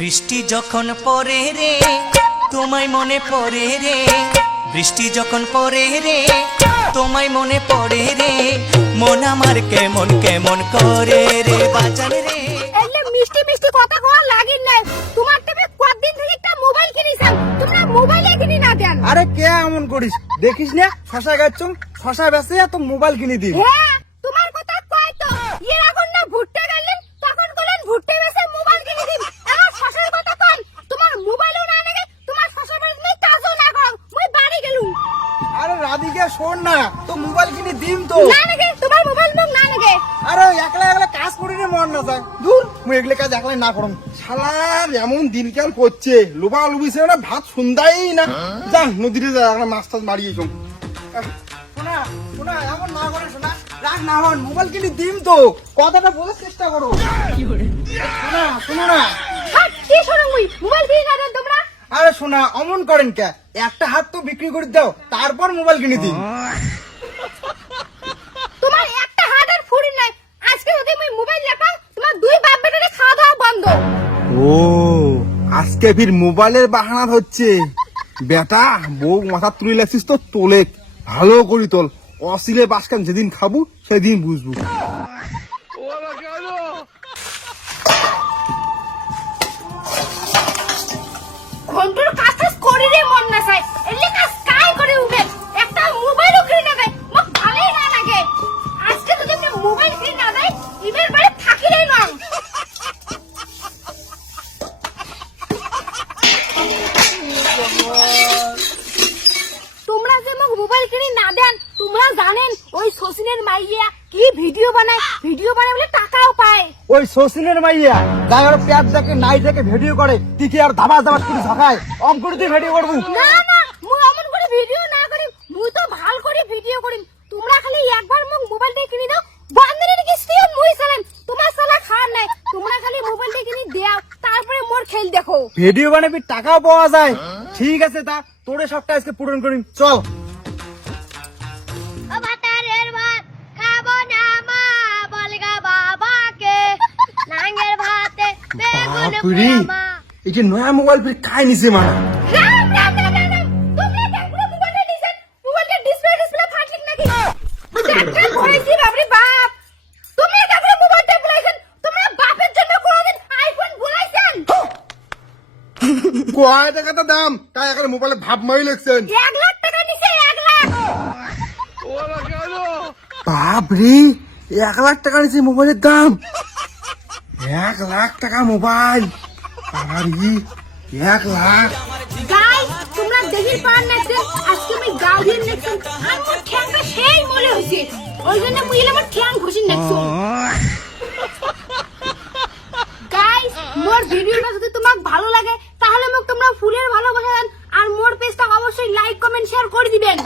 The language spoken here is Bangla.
বৃষ্টি যখন পড়ে রে তোমায় মনে পড়ে রে, বৃষ্টি যখন পড়ে রে তোমায় মনে পড়ে রে, মন আমার কেমন কেমন করে রে বাজান রে। এলে মিষ্টি মিষ্টি কথা কওয়া লাগিন না। তোমার টেপে কতদিন থেকে একটা মোবাইল কিনিছাম, তোমরা মোবাইলে কিনি না দেন। আরে কে এমন করিস দেখিস না, শশা গাছছম শশা বেচে তো মোবাইল কিনে দিন। হ্যাঁ তোমার কথা কয় তো, এর আগুন না ভুট্টা গেলেন তখন বলেন ভুট্টা বেচে মোবাইল কিনে দিন। আমার শশার কথা কন, তোমার মোবাইলও না লাগে, তোমার শশার বাড়ি নেই কাজও না করো, মই বাড়ি গেলুম। আরে রাধিকা শোন না, তো মোবাইল কিনে দিম তো। না লাগে তোমার মোবাইল মোক না লাগে। আরে একলা একলা কাজ করি রে মন না যায়, দূর মুই এগুলো কাজ একলাই না করম। শালার এমন দিনকাল করছে, লোভা লুবিছে না, ভাত শুনদাই না। যা নদীতে যা একটা মাছ টাছ মারিয়ে শোন। শোনা শোনা এমন না করে শোনা, রাগ না হন, মোবাইল কিনে দিম তো, কথাটা বোঝার চেষ্টা করো। শোনা শোনো না। হাট কি শোনো মুই মোবাইল কিনে না দেন তোমরা। আরে শোনা অমন করেন কে, একটা হাত তো বিক্রি করে দাও, তারপর মোবাইল কিনে দিন। তোমার একটা হাত আর ফুরি নাই, আজকে যদি মুই মোবাইল রাখাম তোমার দুই বাপ বেটারে খাওয়া দাওয়া বন্ধ। ও আজকে ফির মোবাইলের বাহানা হচ্ছে। বেটা বউ মাথা তুলে লাগছিস তো, তোলে ভালো করি তোল, অসিলে বাসকান যেদিন খাবো সেদিন বুঝবো। ঘন্টার কাজ টাজ করি রে মন না চাই, এলে কাজ কাই করে উঠে একটা মোবাইলও কিনে না দেয়, মোক ভালোই না লাগে। আজকে যদি আমি মোবাইল কিনে না দেয় ইবের বাড়ি থাকি রে না। তোমরা যে মোক মোবাইল কিনে না দেন, তোমরা জানেন ওই শচীনের মাইয়া কি ভিডিও বানায় বলে টাকাও পায়। ওই শচীনের মাইয়া গায়ের পেট দেখে নাই দেখে ভিডিও করে, তুই কি আর ধাবাস ধাবাস করে ঝাঁকায় অম করে তুই ভিডিও করবো? না না মুই অমন করে ভিডিও না করি, মুই তো ভাল করে ভিডিও করি। তোমরা খালি একবার মোক মোবাইলটা কিনে দাও, বান্দরের কিস্তি মুই চালাম, তোমার সালা খান নাই। তোমরা খালি মোবাইলটা কিনে দাও, তারপরে মোর খেল দেখো। ভিডিও বানাবি টাকাও পাওয়া যায়, ঠিক আছে তা তোরে সবটা আজকে পূরণ করি, চল। ও ভাতারের ভাত খাবো না মা, বলগা বাবাকে নাঙ্গের ভাতে বেগুন বাপরে, পোড়া। এই যে নয়া মোবাইল ফির খাই নিছে মানা। রাম রাম রাম রাম রাম, তোমরা দেখো মোবাইলটা নিছেন, মোবাইলটা ডিসপ্লে ফাটলিক নাকি? দেখতে ভয়ছি বাপরে বাপ। তোমরা দেখো মোবাইলটা বলাইছেন, তোমরা বাপের জন্য কোনদিন আইফোন বলাইছেন? কয় টাকা তো দাম, তাই এখন মোবাইলে ভাব মারি লাগছেন। 1 লাখ টাকা নিছে, 1 লাখ। বাপরে 1 লাখ টাকা নিচ্ছে মোবাইলের দাম, 1 লাখ টাকা মোবাইল, বাবারি 1 লাখ। গাইস তোমরা দেখির পার নাচছে, আজকে আমি গাউদিন নাচছি, আর মোর ঠ্যাংটা সেই মনে হইছে, ওই জন্য মুই এলে মোর ঠ্যাং ঘুষি নাচছো। গাইস মোর ভিডিওটা যদি তোমাক ভালো লাগে তাহলে মোক তোমরা ফুলের ভালোবাসা দেন, আর মোর পেজটা অবশ্যই লাইক কমেন্ট শেয়ার করে দিবেন।